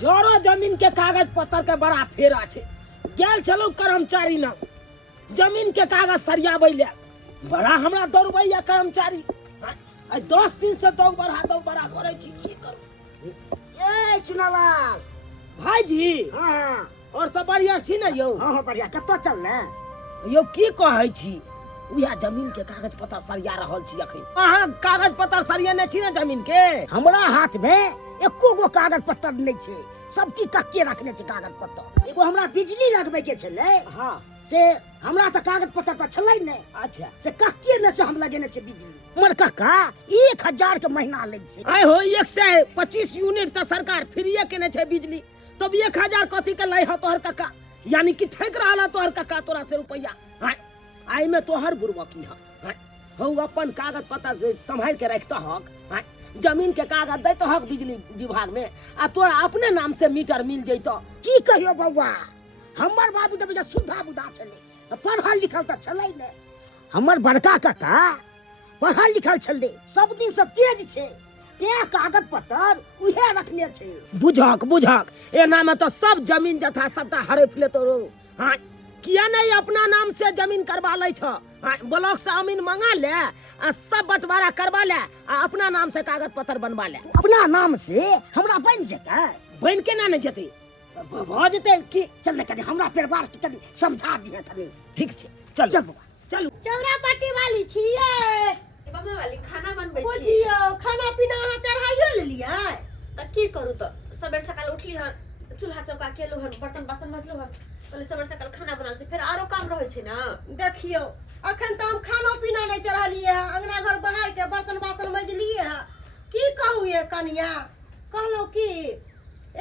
जोरो जमीन के कागज पत्र के बड़ा फेरा छे। गेल चलो कर्मचारी ना जमीन के कागज सरियाबै ले बड़ा हमरा दौड़बैया कर्मचारी। आई 10 दिन से दौड़ बढ़ा करे छी की करू। ए चुनालाल भाईजी हां और सब बढ़िया छी ना यौ? हां बढ़िया। कत्तो चलने यौ की कहै छी उया जमीन के कागज पत्र सरिया रहल छी अखन। अहाँ कागज पत्र सरियाने छी ना जमीन के? हमरा हाथ में एको गो कागज पत्र नहीं छे। सब की कक्के रखने छे कागज पत्र। एगो हमरा बिजली लगबे के छले। हां से हमरा तो कागज पत्र तो छलै ने। अच्छा से कक्के में से हम लगेने छे बिजली। हमर कक्का 1000 के महीना ले छे। आय हो 125 यूनिट तो सरकार फ्रीए केने छे बिजली। तब 1000 कथी के लै ह तोहर कक्का? यानी कि ठेक रहला तोहर कक्का तोरा से रुपया। आई में तोहर बुरबकी ह। हो अपन कागज पत्र से संभाल के रखता हक। जमीन के कागज दैतो हक बिजली विभाग में आ तोरा अपने नाम से मीटर मिल जइतो। की कहियो बौआ हमर बाबू तो बिजा सुधा बुधा छले। पढ़ल लिखल तो छलै ने। हमर बड़का काका पढ़ल लिखल छले। सब दिन से तेज छे। ते कागज पत्र उहे रखने छे। बुझक एना में तो सब जमीन जथा सबटा हड़प लेतो रो। हां किया नहीं अपना नाम से जमीन करवा लै छ? ब्लॉक से अमीन मंगा ले आ सब बंटवारा करवा ले आ अपना नाम से कागज पत्र बनवा ले। अपना नाम से हमरा बन जेतै? बन के ना नहीं जेतै भ जेतै कि? चल ने कनी हमरा परिवार के कनी समझा दिए कनी। ठीक छे चल चल बाबा चल। चौरापट्टी वाली छिए बाबा वाली खाना बनबै छी। बुझियो खाना पीना अहाँ चढ़ाइयो लेलियै त की करू त सबेर सकाल उठली हन चूल्हा चौका केलु हन बर्तन बासन मजलु हन कहले सबेर सकाल खाना बनाल छै फिर आरो काम रहै छै ना। देखियो अखन तो हम खाना पीना नहीं चढ़लिए है। अंगना घर बाहर के बर्तन बासन मजलिए है। की कहू ये कनिया कहलो कि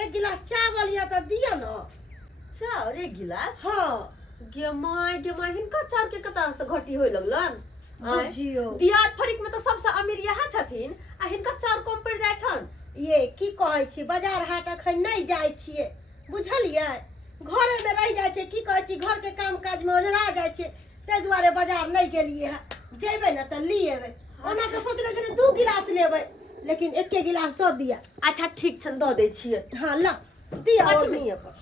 1 गिलास चावल या तो दिया ना। चार 1 गिलास? हां गे माय हिनका चार के कता से घटी होय लगलन। बुझियो दियाद फरीक में तो सबसे अमीर यहाँ छथिन आ हिनका चार कम पड़ जाय छन। ये की कहै छी बाजार हाट अखन नहीं जाय छिए बुझलिए। घरे में रह जाय छै की कहै छी घर के काम काज में ओझरा जाय छै ते दुआरे बाजार नहीं गेलिए है। जेबे ना त ली एबे। ओना तो सोचले छले 2 गिलास लेबै लेकिन 1 गिलास दो दिया। अच्छा ठीक छन द दै छियै। हां ला दिया और नहीं अपन।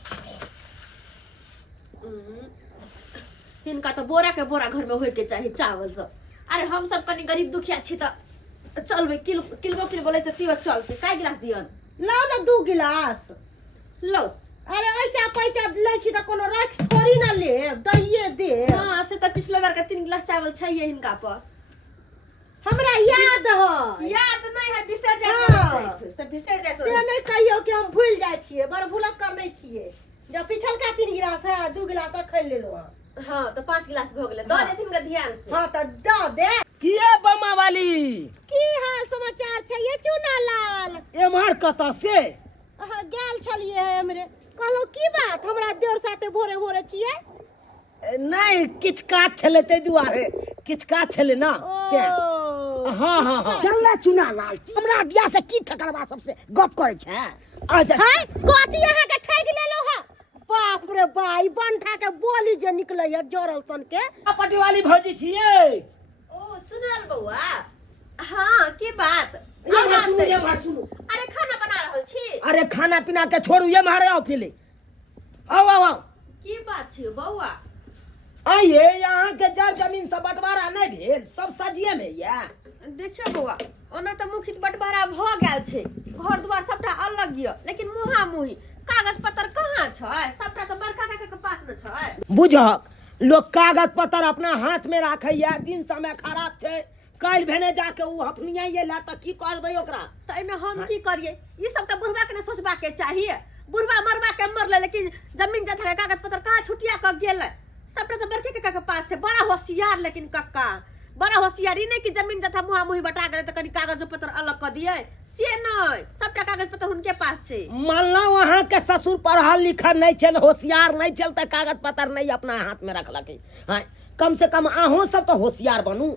हिनका तो बोरा के बोरा घर में होय के चाहिए चावल सब। अरे हम सब कनी गरीब दुखिया छी त चलबे किलो बोले त तियो चलते। काय गिलास दियन? ला ना 2 गिलास लो। अरे ऐसा पैसा ले छी त कोनो रख थोड़ी ना ले दइए दे। हां से त पिछले बार का 3 गिलास चावल चाहिए हिनका पर। हमरा याद है। याद नहीं है बिसर जाय से बिसर जाय से नहीं कहियो कि हम भूल जाय छिए बड़ भूलक कर नहीं छिए। जब पिछलका 3 गिलास है 2 गिलास खै लेलो। हां तो 5 गिलास भ गेले द देथिन का ध्यान से। हां त द दे। किए बम्मा वाली की हाल समाचार छै ये चुनालाल? एमहर कता से? अहाँ गेल छलिए है हमरे कहलो की बात हमरा देर साथे भोरे भोरे छिए? नहीं किछ काज छले ते दुआरे किछ काज छले ना। हां चल चुनालाल हमरा बियाह से की ठकरवा सबसे गप करे छै? अच्छा हाय कथी अहाँ के ठग लेलो है? बाप रे भाई बंठा के बोली जे निकले है जोरल सन के। पट्टी वाली भौजी छिए? ओ चुनाल बउआ हां की बात? ये मार सुनो। अरे खाना बना रहल छी। अरे खाना पीना के छोड़ू ये मारे आओ फिले। आओ की बात छी बउआ? आइए यहाँ के जर जमीन से बंटवारा नहीं भेल सब सजिए में या। देखियो बउआ ओना त मुखित बंटवारा भ गेल छै घर दुआर सबटा अलग य लेकिन मुहा मुही कागज पत्र कहाँ छै? सबटा त बड़का काका के पास में छै। बुझक लोग कागज पत्र अपना हाथ में राखे या दिन समय खराब छै कल भेने जाके उ हफनिया ये ला त की कर दे ओकरा। त एमे हम की करिए? ई सब त बुढ़वा के न सोचबा के चाहिए। बुढ़वा मरबा के मरले लेकिन जमीन जथा कागज पत्र कहाँ छुटिया क गेले? सबटा त बड़के काका के पास छै। बड़ा होशियार लेकिन कक्का बड़ा होशियारी नहीं कि जमीन जथा मुहा मुही बटा गए तो कनी कागज पत्र अलग कर दिए से नहीं सबटा कागज पत्र उनके पास छे। मान लो वहाँ के ससुर पढ़ल लिखल नहीं चल होशियार नहीं चलते कागज पत्र नहीं अपना हाथ में रख लगे। हाँ कम से कम अहों सब तो होशियार बनू।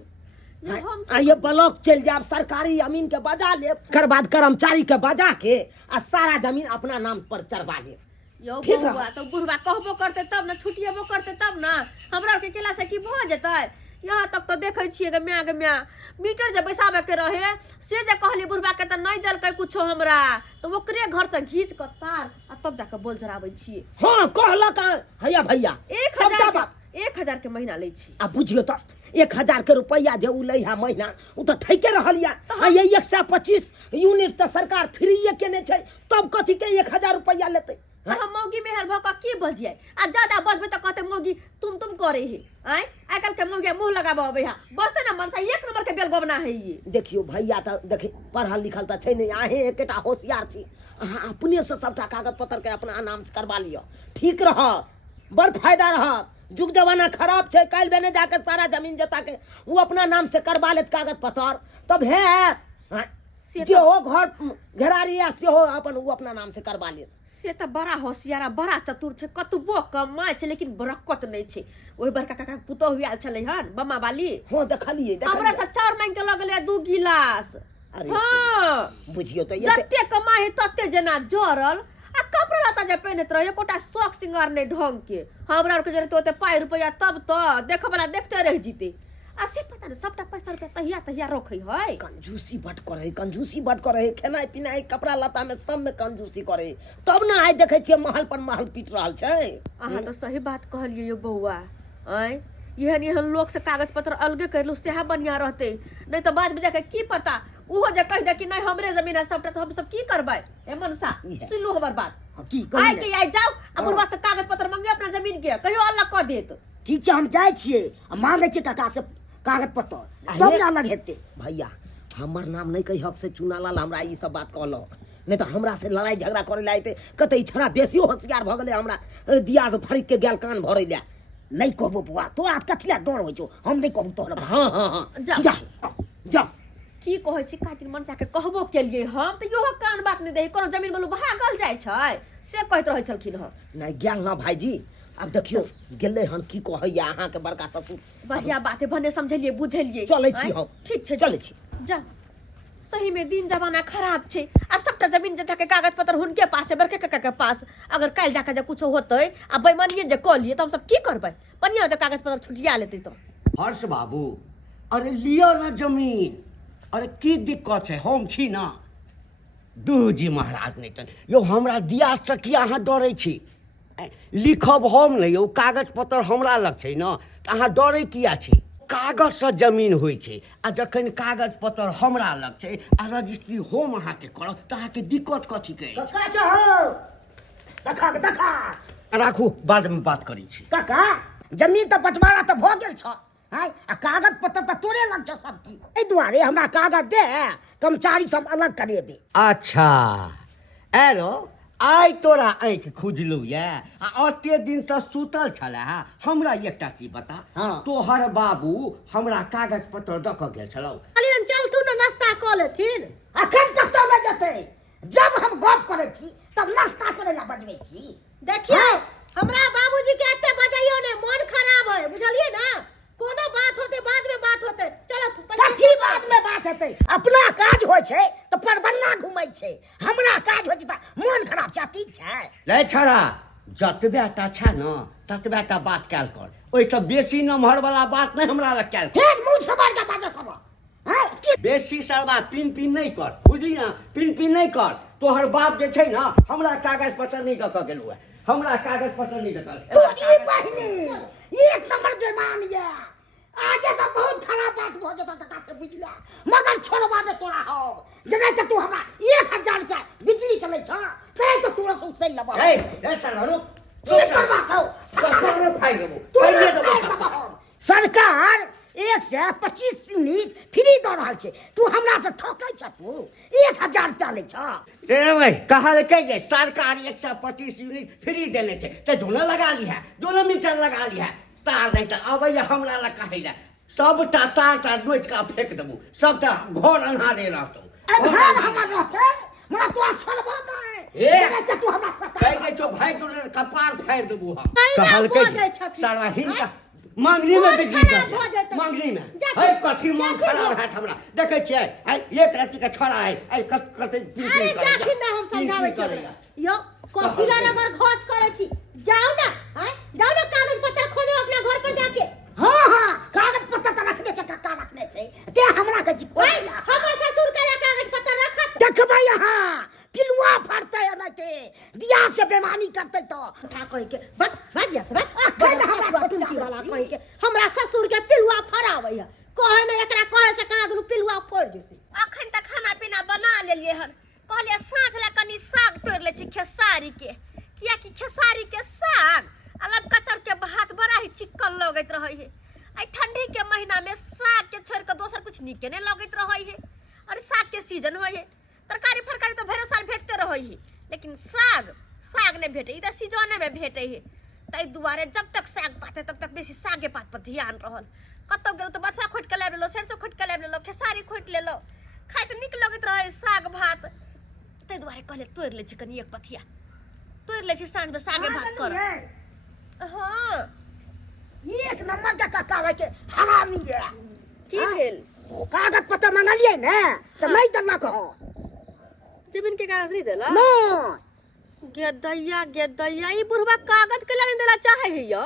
ये ब्लॉक चल जाब सरकारी अमीन के बजा ले कर बाद कर्मचारी के बजा के आ सारा जमीन अपना नाम पर चढ़वा ले। यो बउआ तो बुढ़वा कहबो करते तब ना छुटिएबो करते तब ना हमरा के केला से की भ जेतै। यहाँ तक तो देखे छिए गे म्या मीटर जे बैसाबे के रहे से जे कहली बुढ़वा के त नहीं देलकै कुछो हमरा तो ओकरे घर से घींच क तार आ तब जाके बोल जराबै छियै। हाँ कहलक हैया भैया 1000 के महीना लै छी। आ बुझियो तो 1000 के रुपया जे उ लै है महीना उ तो ठके रहल या। ये 125 यूनिट तो सरकार फ्रीए केने छै, तब कथी के 1000 रुपया लेते। तो हम मौगी मेहर भऽ कऽ की बजियै आ ज्यादा बजबै तऽ कहते मौगी तुम करे है। आइ काल्हि के मौगी मुंह लगाबऽ अबै है, बसते ना मनसा 1 नंबर के बेलगोबना है ये। देखियो भैया तो देखी पढ़ल लिखल तो छै नहीं, आहे एकेटा होशियार छी। अहाँ अपने से सबटा कागज पत्र के अपना नाम से करवा लियो, ठीक रहत, बड़ फायदा रहत। जुग जमाना खराब छै, काल बेने जाके सारा जमीन जता के वो अपना नाम से करवा लेत कागज पत्र, तब है जे हो घर घेरारी या से हो अपन वो अपना नाम से करवा लेत। से तो बड़ा होशियार बड़ा चतुर छै, कतबो कमाय छै लेकिन बरकत नहीं छै। ओहि बड़का काका पुतोह हुआल छलै हन बम्मा वाली, हो देखलिए हमरा से 4 मांग के लगले 2 गिलास। अरे हाँ बुझियो तो जते कमाय है तते जना जरल आ कपड़ा लता जे पहनत रहे कोटा शौक सिंगार नहीं ढंग के। हमरा आर के जरे तो पाई रुपया तब तो देख वाला देखते रह जीते। आ से पता नहीं सबटा पैसा रुपया तहिया रखे है। कंजूसी बट करे, कंजूसी बट करे, खेनाई पिनाई कपड़ा लता में सब में कंजूसी करे, तब ना आइ देखे छियै महल पर महल पीट रहल छै। अहाँ तो सही बात कहलिए यो बउआ। एहन लोग से कागज पत्र अलगे कर लू सेहा बढ़िया रहते, नहीं तो बाद में जाके की पता उहो जे कह दे कि नहीं हमरे जमीन है सबटा, तो हम सब की करबै। ए मनसा सुन लो हमर बात, की आइ के आई जाओ अब बुढ़वा से कागज पत्र मांगे अपना जमीन के, कहियो अल्लाह कह देत। ठीक छै, हम जाय छियै, मांगे छियै काका से कागज पत्र, तब ना अलग हेतै। भैया हमर नाम नहीं कही हक से चुना लाल हमरा ई सब बात कहलक, नहीं तो हमरा से लड़ाई झगड़ा करे लायते कते ई छड़ा बेसी होशियार भ गेले, हमरा दिया तो फरीक के गेल कान भरे ला। नहीं कहबो बुआ, तोरा कथिला डर होइ छौ, हम नहीं कहबो तोरा। हाँ जा जा की कहै छी कातिन मनसा के कहबो केलिए हम तो इहो कान बात नहीं दे, कोनो जमीन बलू भागल जाय छै से कहत रहै छलखिन ह। नहीं गेल ना भाईजी, अब देखियो गेले हन की कहैया अहाँ के बड़का ससुर। बढ़िया बात है, भने समझलिए बुझलिए। चलै छी हम, ठीक छै चलै छी। जा सही में दिन जमाना खराब छै आ सबटा जमीन जथा के कागज पत्र हुनके पास है, बड़के काका के पास। अगर काल जाके जे कुछ होतै आ बेईमानिए जे क लिए तो हम सब की करबै। बढ़िया होतै कागज पत्र छुटिया लेतै तो। हर्ष बाबू अरे लियो ना जमीन, अरे की दिक्कत है, हम छी ना दूजी महाराज नहीं तन यो हमरा दिया से कि अहाँ डरै छी। लिखब हम नहीं, ओ कागज पत्र हमरा लग छै ना, तो अहाँ डरै किया छी। कागज से जमीन होइ छै, आ जखन कागज पत्र हमरा लग छै आ रजिस्ट्री हम अहाँ के करब तो अहाँ के दिक्कत कथी के। काका छौ देखा देखा राखू बाद में बात करै छी। काका जमीन तो बंटवारा तो भ गेल छ, है आ कागज पत्र तो तोरे लग छ सब चीज, एहि दुआरे हमरा कागज दे, कर्मचारी सब अलग करेबे। अच्छा एलो आइ तोरा आँखि खुजलू ये आ एते दिन से सुतल छले है। हमरा एकटा चीज बता, तोहर बाबू हमरा कागज पत्र दऽ कऽ गेल छलौ। अलियन चल तू ना नाश्ता क लेथिन। अखन कतौ ले जेतै, जब हम गप करै छी तब नाश्ता करे ला बजबै छी। देखियो हमरा बाबूजी के एते बजाइयो ने, मन खराब है बुझलिए ना। कोनो बात होते बाद में बात होते, चलो कथी बाद में बात हेतै, अपना काज होइ छै तो परबन्ना घुमै छै, हमरा काज होइ छै त मन खराब छै, ठीक छै। ले छड़ा जतबेटा छै न ततबेटा बात कैल कर, ओइसे बेसी नमहर वाला बात नहीं हमरा लग कैल कर। फेर मुंह सवार का बात करो, हैं बेसी सरवा पिन पिन नहीं कर, बुझली ना, पिन पिन नहीं कर। तोहर बाप जे छै ना हमरा कागज पत्र नहीं दऽ कऽ गेलौ है, हमरा कागज पत्र नहीं दऽ कऽ। तू ई बहिनी एक नंबर बेमान ये, आगे तो बहुत खराब बात भ जेतौ काका से बुझला, मगर छोड़वा दे तोरा हो। जने त तू हमरा 1000 रुपया बिजली के लै छ, तै तो तोरा से उसै लेबा। ए सरवा रुक, की करबा हो, फाइ देबो, सरकार 125 यूनिट फ्री दऽ रहल छै, तू हमरा से ठकै छ, तू 1000 रुपया लै छ। कहलकै जे सरकार 125 यूनिट फ्री देने छै, तो जोना लगा ली है, जोना मीटर लगा ली है। तार नहीं तर अब हमरा लग कहै ले सबटा तार नोच के फेंक देबू, सबटा घर अन्हारे रहतौ। घर हमर रहतै, मगर तोरा छोड़बा नहीं, जने त तू हमरा से कह के चो भाई तो कपार फाड़ देबू हम। कहलकै कहलकै सारा हिनका मंगनी में बिजली कर, मंगनी में है कथी मन खराब है हमरा। देखे छियै एक राति के छोड़ा है कते अरे जाखिन ना हम समझाबै छी यो कथी ला अगर घोष करै छी, जाओ ना, हैं जाओ ना कागज पत्र खोजो अपना घर पर जाके। हां कागज पत्र त रखले छै, काका रखले छै, ते हमरा के जी खोला हमर ससुर के कागज पत्र रखत देखबै यहां पिलुआ फड़तै ओनाते, दिया से बेमानी करते तो उठा कह के बट जा बट कल हमरा टुकी वाला कह के हमरा ससुर के पिलुआ फराबै है कहे न एकरा कहे से कना दुनु पिलुआ फोड़ देते। अखन तक खाना पीना बना लेलिए हन कहलिए साँझ ला कनी साग तोड़ ले छी खेसारी के किया कि खेसारी के साग अलग कचर के भात बड़ा ही चिक्कन लगत रहे है। आई ठंडी के महीना में साग के छोड़ के दोसर कुछ निके नहीं लगत रहे है। और साग के सीजन होय है तरकारी फरकारी तो भरो साल भेटते रहे है लेकिन साग नहीं भेटे इधर सीजने में भेटे है। ताई दुआरे जब तक साग पाते तब तक बेसी सागे पात पर ध्यान रहल। कतौ गेलो तो बच्चा खोट के लाब लेलो सरसों खोट के लाब लेलो खेसारी खोट लेलो खाए तो निक लगत रहे साग भात। ताई दुआरे कहले तोड़ ले चिकन एक पथिया तोड़ ले छी साँझ में सागे भात कर। हाँ एक नंबर का ककावे के हरामी है। की भेल कागज पत्र मंगलिए ने तो नहीं दलक हो जमीन के कागज नहीं देला नो गेदैया ई बुढ़वा कागज के लाने देला चाहे है यो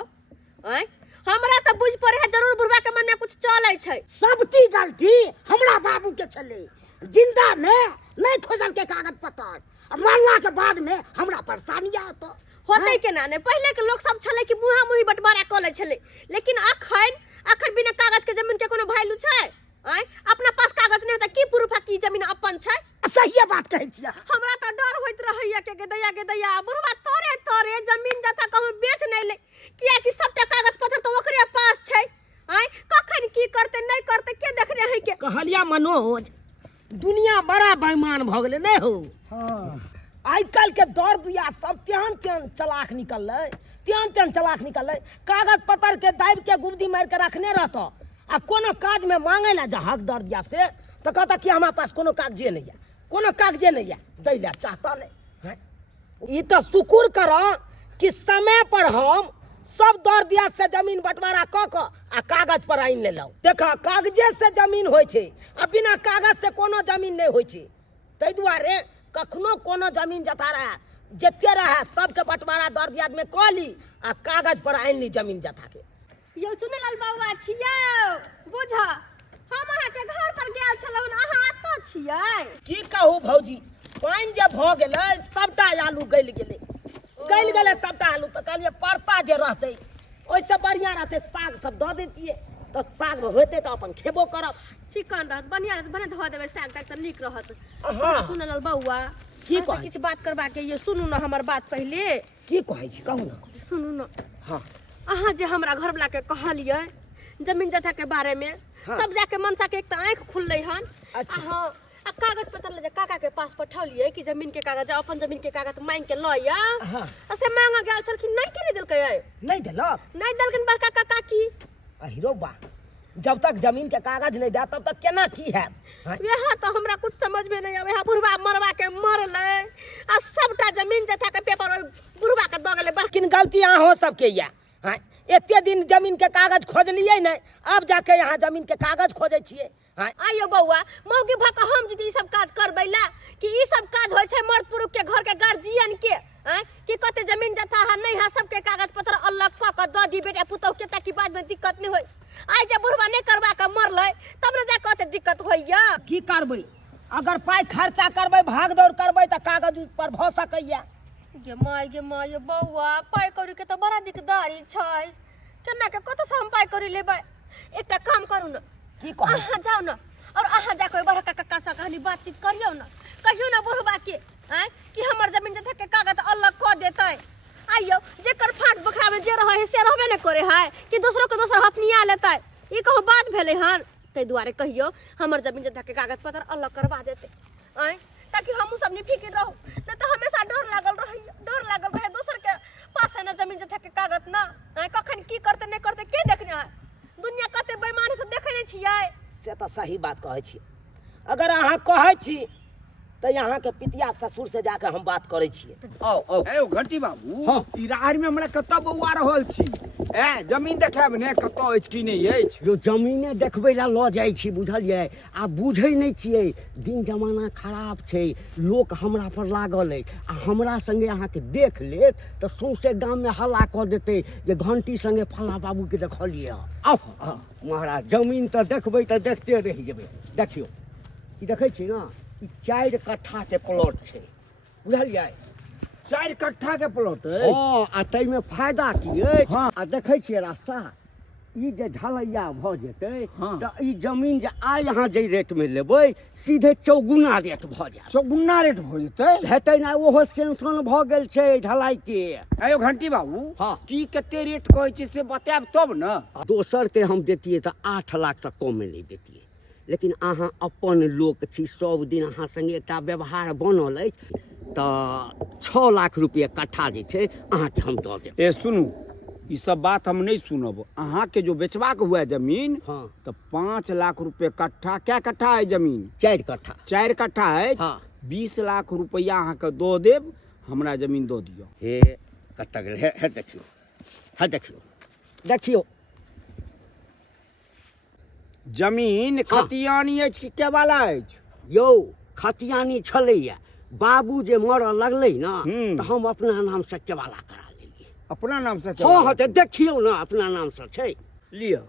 आय हमरा तो बुझ पड़े है जरूर बुढ़वा के मन में कुछ चलै छै। सबकी गलती हमरा बाबू के चले जिंदा में नहीं खोजल के कागज पत्र मरला के बाद में हमरा परेशानी आतो होतै केना ने पहले के लोग सब छले कि मुहा मुही बंटवारा क लै छले लेकिन अखन बिना कागज के जमीन के कोनो वैल्यू छै। आय अपना पास कागज नहीं त की प्रूफ है कि जमीन अपन छै। सही बात कहै छियै हमरा तो डर होइत रहैया के गेदैया बुढ़वा तोरे जमीन जता कहूं बेच नहीं ले किया कि सबटा कागज पत्र तो ओकरे पास छै। आय कखन की करते नहीं करते के देख रहे है के कहलिया मनोज दुनिया बड़ा बेईमान भ गेले नहीं हो। आइ काल के दौर दुया सब त्यान चलाक निकलले कागज पत्र के दाब के गुब्दी मार के रखने रहतो आ कोनो काज में मांगे ना जा हक दर दिया से तो कहता कि हमारे पास कोनो कागजे नहीं है दैला चाहता नहीं है। ई तो शुक्र करो कि समय पर हम सब दर दिया से जमीन बंटवारा क आ कागज पर आइन लेलौ। देखा कागजे से जमीन होय छे आ बिना कागज से कोनो जमीन नहीं होय छे। तै दुआरे कखनो कोनो जमीन जता रहे जते रहे सबके बंटवारा दर दियाद में क ली आ कागज पर आइन ली जमीन जता के। यो चुनलाल बौआ छियै बुझ हमरा के घर पर गेल छलौ अहाँ अत छियै की कहू भौजी पाइन जे भ गेलै सबटा आलू गल गेलै सबटा आलू तो कहलिए परता जे रहते ओइसे बढ़िया रहते साग सब द देतिए तो साग होते तो अपन खेबो करब चिकन रहत बढ़िया रहत बने धो देबै साग तक त नीक रहत। हाँ। सुनलाल बौआ की अहाँ से कहै किछ बात करबा के ये सुनू ना हमर बात पहले की कहै छी कहू ना। सुनू ना हाँ अहाँ जे हमरा घर वाला के कहलिए जमीन जथा के बारे में हाँ। तब जाके मनसा के एक त आंख खुललै हन। अच्छा। हाँ आ कागज पत्र ले काका के पास पठौलिए कि जमीन के कागज अपन जमीन के कागज मांग के लया हाँ। से मांगा गेल छल कि नहीं के देलकै नहीं देलक नहीं देलकन बड़का काका की अहिरो बा जब तक जमीन के कागज नहीं दे तब तक केना की है। यहाँ तो हमरा कुछ समझ में नहीं आवे बुढ़वा मरवा के मरले आ सबटा जमीन जथा के पेपर बुढ़वा के द गेले लेकिन गलती यहाँ हो सबके या एते दिन जमीन के कागज खोजलिए नहीं अब जाके यहाँ जमीन के कागज खोजे छिए। आइयो बौआ मौगी भक हम जी सब काज करबैला कि ई सब काज होय छै मर्द पुरुष के घर के गार्जियन के कि कते जमीन जथा है नहीं है सबके कागज पत्र अलग क के द दी बेटा पुतौ के ताकि बाद में दिक्कत नहीं होय। आई जब बुढ़वा नहीं करबा के मरले तब न जा कते दिक्कत होइया की करबै अगर पाई खर्चा करबै भाग दौड़ करबै त कागज पर भ सकैया। गे माय बौआ पाई कौड़ी के तो बड़ा दिकदारी छै केना के कत से हम पाई कौड़ी लेबै एकटा काम करू न की कहै अहाँ जाओ न और अहाँ जाके बड़का काका से कहानी बातचीत करियो न कहियो न बुढ़वा के कि हमर जमीन जथा के कागज अलग क देतै। आइयो जेकर फाट बखरा में जे रहे है से रहबे न करे है कि दूसरों के दोसर हफनिया लेतै ई कहू बात भेलै हन। तै दुआरे कहियो हमर जमीन जथा के कागज पत्र अलग करवा देतै ताकि हमहू सब निफिकिर रहू न तो हमेशा डर लागल रहे दोसर के पास है ना जमीन जथा के कागज ना कखन की करते नहीं करते के देखने है दुनिया कते बेईमानी से देखे नहीं छियै से तो सही बात कहै छी। अगर अहाँ कहै छी तो यहाँ के पितिया ससुर से जाके हम बात करे छिए। ए घंटी बाबू ई राहर में हमरा कत बौआ रहल छी जमीन देखाब ने कत अछि कि नहीं अछि यो जमीने देखबै ला ल जाइ छी बुझलिए आ बुझै नहीं छियै दिन जमाना खराब छै लोक हमरा पर लागल है आ हमरा संगे अहाँ के देख लेत तो सौंसे गांव में हल्ला क देते जे घंटी संगे फला बाबू के देखलिए। आउ महाराज जमीन तो देखबै तो देखते रह जेबै। देखियो ई देखै छी ना 4 कट्ठा के प्लॉट छै बुझलिए 4 कट्ठा के प्लॉट है। हाँ आ ताहिमे फायदा की अछि हाँ। आ देखै छियै रास्ता ई जे ढलैया भऽ जेतै हाँ। तऽ ई जमीन जे आइ अहाँ जे रेटमे लेबै सीधे चौगुना रेट भऽ जायत चौगुना रेट हो जेतै। हेतै ने ओहो सेंशन भऽ गेल छै ढलाइके आयो घंटी बाबू हाँ। की कते रेट कहै छै से बतायब तब न। दोसरके हम देतियै तऽ 8 लाखसँ कममे नहि देतियै लेकिन अहाँ अपन लोक छी सब दिन अहाँ सङ्गे एकटा व्यवहार बनल अछि तऽ 6 लाख रुपये कट्ठा जे छै अहाँके हम दऽ देब। ए सुनू ई सब बात हम नहीं सुनब। अहाँ के जो बेचबाक हुआ जमीन हाँ। तो 5 लाख रुपए कट्ठा। क्या कट्ठा है जमीन? 4 कट्ठा 4 कट्ठा है। हाँ। 20 लाख रुपया अहाँ के दो देब, हमरा जमीन दो दियो। हे कतऽ गेल हे देखियौ हे देखियौ देखियौ जमीन हाँ। खतियानी अछि कि केवाला अछि? यौ खतियानी छलैया बाबू जे मरऽ लगलै ने हम्म। तऽ हम अपना नामसँ केवाला करा लेलियै। अपना नाम से हाँ हाँ तऽ देखियौ ने अपना नामसँ छै लियो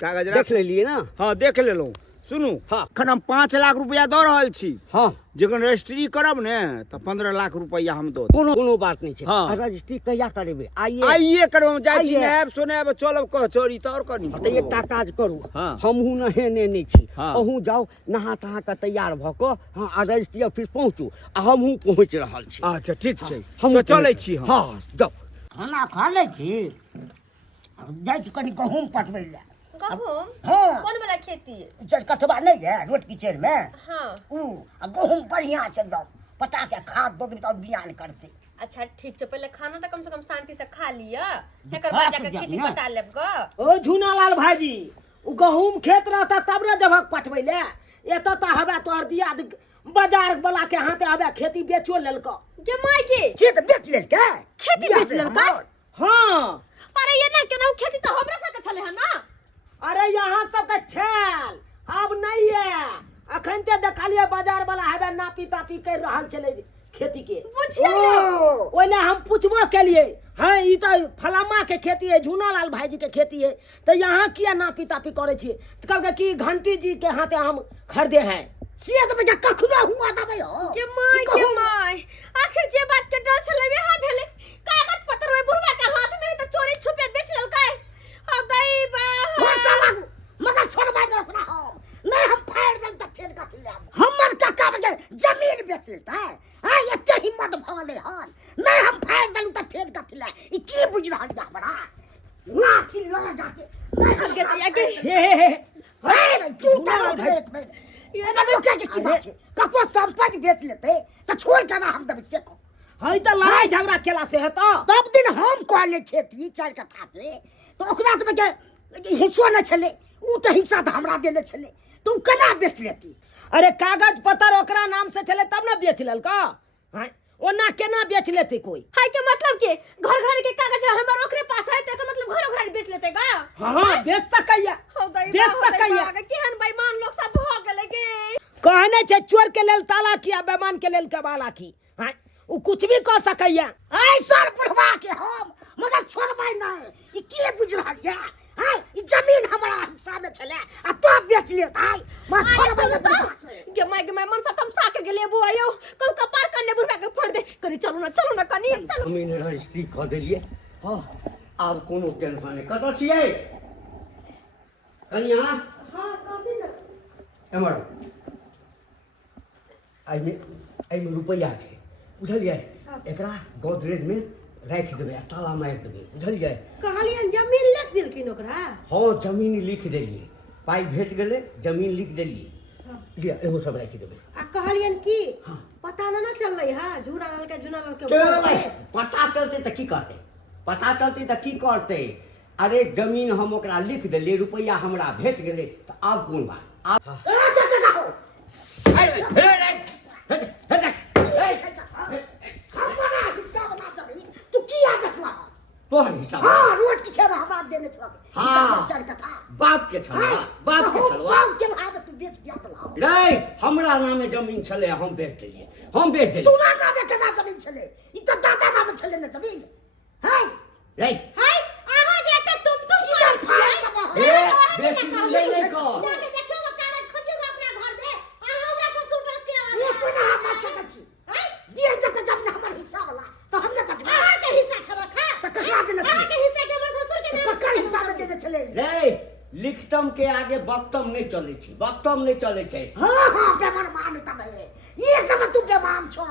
कागज देख लेलियै ने। हाँ देख लेलहुँ। सुनू हाँ। अखन हम 5 लाख रुपया दऽ रहल छी। हाँ जखन रजिस्ट्री करब ने तऽ 15 लाख रुपया हम दऽ देब। कोनो बात नहीं छै। हाँ। आ रजिस्ट्री कहिया करेबै? आइए आइए करब। जाइ छी आइए। नहायब सोनायब चलब कचौड़ी तऽ और कनी। तऽ एकटा काज करू हाँ। हमहूँ नहेने नहि छी हाँ। अहूँ जाउ नहा तहा कऽ तैयार भऽ कऽ हाँ आ रजिस्ट्री ऑफिस पहुँचू आ हमहूँ पहुँच रहल छी। अच्छा ठीक छै। हम तो चलै छी हम। हाँ जाउ। खाना खा लै छी जाइ छी कनि गहूँम पटबै लए। गहूम हाँ कौन वाला खेती? चल कटवा नहीं है रोड की चेर में हाँ आ गहूँम बढ़िया से एकदम पटा के खाद दो तो बियान करते। अच्छा ठीक छै, पहले खाना तो कम से कम शांति से खा लिया, तकर हाँ, बाद तो जाके खेती जानी, पटा लेब ग। ओ झूनालाल भाईजी उ गहूम खेत रहता तब ने जबक पटबै ले। एतऽ तऽ हवे तोहर दियाद बाजार वाला के हाथे हवे खेती बेचो लेलको। के माय के खेत बेच लेल के खेती बेच लेलकै? हाँ अरे ये ना केना खेती तो हमरा सबके छले है ना। अरे यहाँ सबके छेल अब नहीं है। अखन ते देखलिए बाजार वाला हवे नापी तापी कर रहल चले खेती के। बुझिए ओइले हम पूछबो केलिए हाँ ई तो फलामा के खेती है झूनालाल भाईजी के खेती है तो यहाँ किया नापी तापी करे छी? तो कहलकै कि घंटी जी के हाथे हम खरीदे हैं। से तो बेटा कखनो हुआ दबै हो के माय आखिर जे बात के डर छले वहां भेले। कागज पत्र में बुढ़वा के हाथ में तो चोरी छुपे बेच लेलकै। अब दई बा थोड़ सा लागू मगर छोड़बा दे ओकरा हम नहीं हम फाड़ देम त फेर कथि लेब। हमर काका बगे जमीन बेच लेता है हां एते हिम्मत भगले हन नहीं हम फाड़ देम त फेर कथि ले। ई की बुझ रहल या बड़ा लाठी लगा जाके नहीं के दिया के हे तू तो एक में ये ना रोके के की बात है कको संपत्ति बेच लेते त छोड़ के ना हम दब से को हई तो लड़ाई झगड़ा केला से है तो तब दिन हम कहले खेती 4 कट्ठा पे तो ओकरा तो बगे हिस्सा न छले ऊ तो हिस्सा तो हमरा देले छले तू केना बेच लेती? अरे कागज पत्र ओकरा नाम से चले तब ना बेच लेलको। हाँ ओना केना बेच लेते कोई? हाय के मतलब के घर घर के कागज हमर ओकरे पास है तो मतलब घर घर बेच लेते गा। हाँ बेच सकैया हो दई बेच सकैया। केहन बेईमान लोग सब भ गेले के। कहने छे चोर के लेल ताला किया बेमान के लेल केवाला की। हाँ उ कुछ भी कह सकैया। आई सर बुढ़वा के हम मगर छोड़बै नहीं। ई के बुझ रहल या हां ई जमीन हमरा हिस्सा में छले आ तो बेच ले भाई मैं छोड़बै नहीं। के माय मन से तमसा के गेले बो आयो कल कपार करने बुढ़वा के फोड़ दे कनी चलो ना कनी चलो। जमीन रजिस्ट्री कऽ देलियै हाँ आब कोनो टेंशन नहि। कतऽ छियै कनिया? हां कहबी ना एमर एहिमे रुपैआ छै बुझलियै एकरा गोदरेजमे राखि देबै आ ताला मारि देबै बुझलियै। कहलियन जमीन लिख देलखिन ओकरा। हाँ जमीन लिख देलियै पाइ भेट गेलै जमीन लिख देलियै लिअ एहो सब राखि देबै। आ कहलियन की हाँ। पता ना चललै है झूनालाल के चलबै पता चलतै तऽ की करतै? पता चलतै तऽ की करतै? अरे जमीन हम ओकरा लिख देलियै रुपैआ हमरा भेट गेलै तऽ आब कोन बात? आब अच्छा अच्छा हो हमरा हिस्सा बना जमीन तू किया बेचला? तोहर हिसाब हां रोड की छे हमरा देने छल हाँ। 4 कट्ठा बाप के छलवा बाप के छलवा बाप के भाव तू बेच दिया तो रे हमरा नामे जमीन छलै हम बेच देलियै हम बेच देलियै। तू ना नामे केना जमीन छले? ई तो दादा नामे छले ना जमीन हां रे हाय आहा जेते तुम सीधा ए बेसी ले ले को जाके देखियो वो कागज खोजियो अपना घर में आ हमरा ससुर पर के ये कोना हम अच्छा छी हां दिए तक जमीन हमर हिस्सा वाला तो के चले रे लिखतम के आगे वक्तम नहीं चले छी, वक्तम नहीं चले छै। हाँ हाँ बेमान तब है एक नंबर तू बेमान छो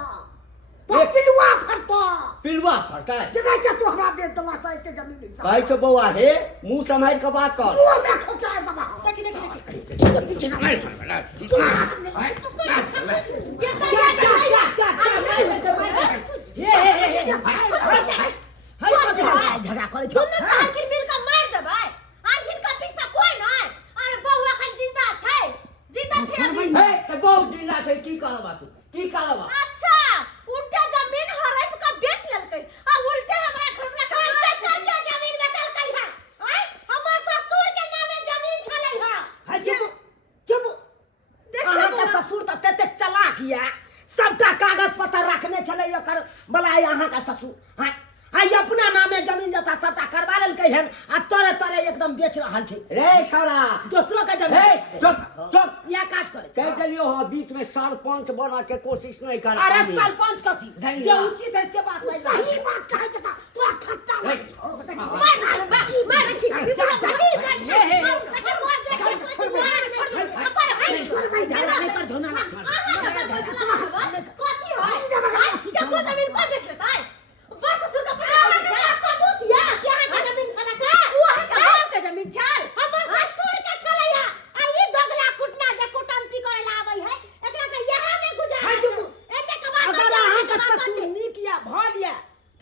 तो पिलुआ फरतो पिलुआ फरता है जगह के तू हमरा दे दला त एते जमीन नहीं कहै छौ बौआ हे मुंह संभाल के बात कर। मुंह में खोचा दबा देखी झगड़ा करे छो। तुमने कहा कि बिल का मार देबै आखिर का पीठ पे कोई नहीं अरे बहु अखन जिंदा छै अभी। हे त बहुत जिंदा छै की करबा तू की करबा। अच्छा उल्टा जमीन हड़प का बेच लेलकै आ उल्टे हमरा घर में का जमीन बेचल कई है आय हमर ससुर के नामे जमीन छलै है। चुप अहाँ के ससुर त तते चालाक ये सबटा कागज पत्तर रखने छले एकर बलाई अहाँ का ससुर हां आई अपना नामे जमीन जता सबटा करवा लेलकै हन आ तोरे तोरे एकदम बेच रहल छै। रे छौड़ा दूसरों का हे जमीन चुप या काज करे कह देलियो हो बीच में सरपंच बना के कोशिश नहीं कर। अरे सरपंच कथी धन्यवाद। जे उचित है से बात नहीं सही बात कहे छता तोरा ठट्टा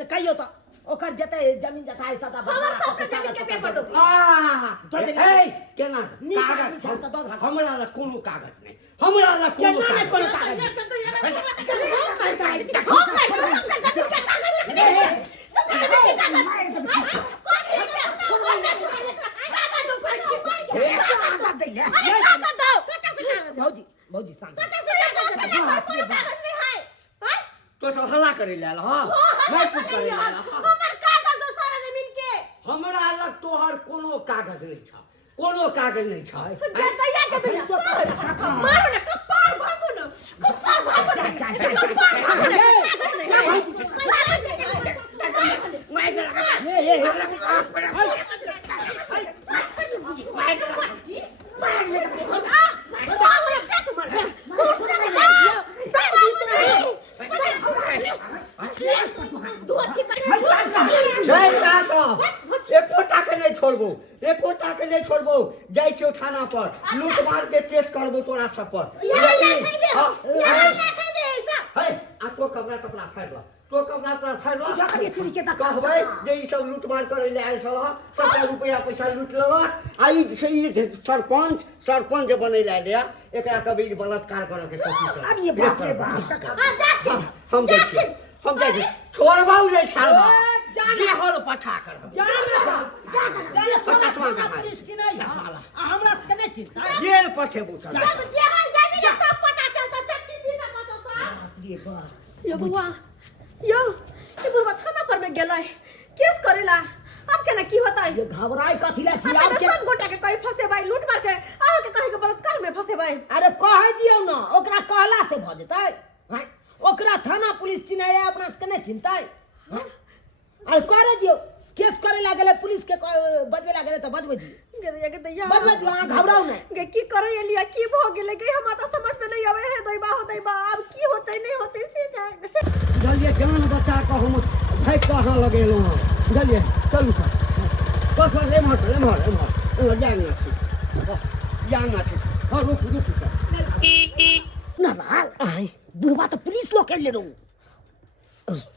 कहियो तो ओकर जते जमीन जता है सबटा हमर सबके जमीन के पेपर दो हे केना नीक कागज आदमी छल त दो धर। हमरा ला कोनो कागज नहीं, हमरा ला कोनो केना में कोनो कागज कागज भौजी भौजी शांत तो सब हल्ला करे लाल हां मैं कुछ करे लाल हमरा लग तोहर कोनो कागज नहीं छ, कोनो कागज नहीं छ। एकोटा के नहीं छोड़बो, एकोटा के नहीं छोड़बो। जाय छियो थाना पर लूट मार के केस करबो तोरा सब पर। है आ तो कपड़ा कपड़ा फाड़ लो, तो कपड़ा कपड़ा फाड़ लो। जकरी तुरी के दका कहबै जे ई सब लूट मार करे ले आयल छल, सबटा रुपया पैसा लूट लेलक। आ ई सरपंच सरपंच जे बनै ले आयल एकरा कभी बलात्कार करे के कोशिश कर। अरे बाप रे बाप हम देखिए हम देखिए छोड़बाऊ जे सालबा जे हल पठा करब पुलिस चिन्है छै आ हमरा से नहीं चिन्हता जेल पठेबू सर। यो बुआ यो ये बुआ थाना पर में गेलै केस करेला अब केना की होता है ये घबराई कथी ला छी अब आब के सब गोटा के कहीं फंसे भाई लूट मार के आहा के कहीं के बलात्कार में फंसे भाई। अरे कह दियौ ना ओकरा कहला से भ जेतै हैं ओकरा थाना पुलिस चिन्है अपना से नहीं चिन्हतै हैं अरे करे दियौ केस करे ला गेलै पुलिस के बजबे ला गेलै त बजबै दियौ बजबै दियौ अहाँ घबराउ नहीं। गे की करे एलिया की भ गेलै गे हमरा त समझ में नहीं आवे है दैबा अब की होतै नहीं होतै से जाए जलिए जान बचा के हम भाग के अहाँ लगेलहुँ हँ जलिए चलू सर बस बस एम्हर जाना छी हाँ रुकू सर। नलाल आई बुढ़वा तो पुलिस लोग ले रहू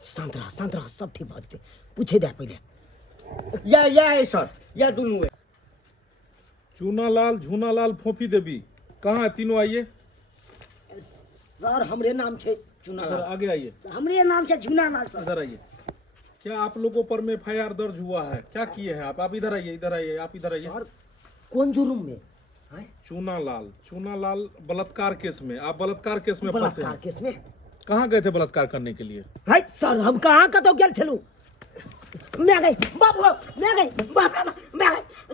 शांत रह सब ठीक भ जेतै पूछे दे पहिले या है सर या दोनों है। चूनालाल झूनालाल फोफी देवी कहाँ है तीनों? आइए सर हमरे नाम छे इधर चुनालाल आगे आइए, हमरे नाम से झूनालाल सर। इधर आइए। क्या आप लोगों पर में FIR दर्ज हुआ है? क्या किए हैं आप इधर आइए, इधर आइए, आप इधर आइए। सर कौन जुर्म में हैं चूनालाल बलात्कार केस में, आप बलात्कार केस में फंसे बलात्कार हैं। केस में कहाँ गए थे बलात्कार करने के लिए? है सर हम कहाँ का तो गेल छलू मैं गई बाबू मैं गई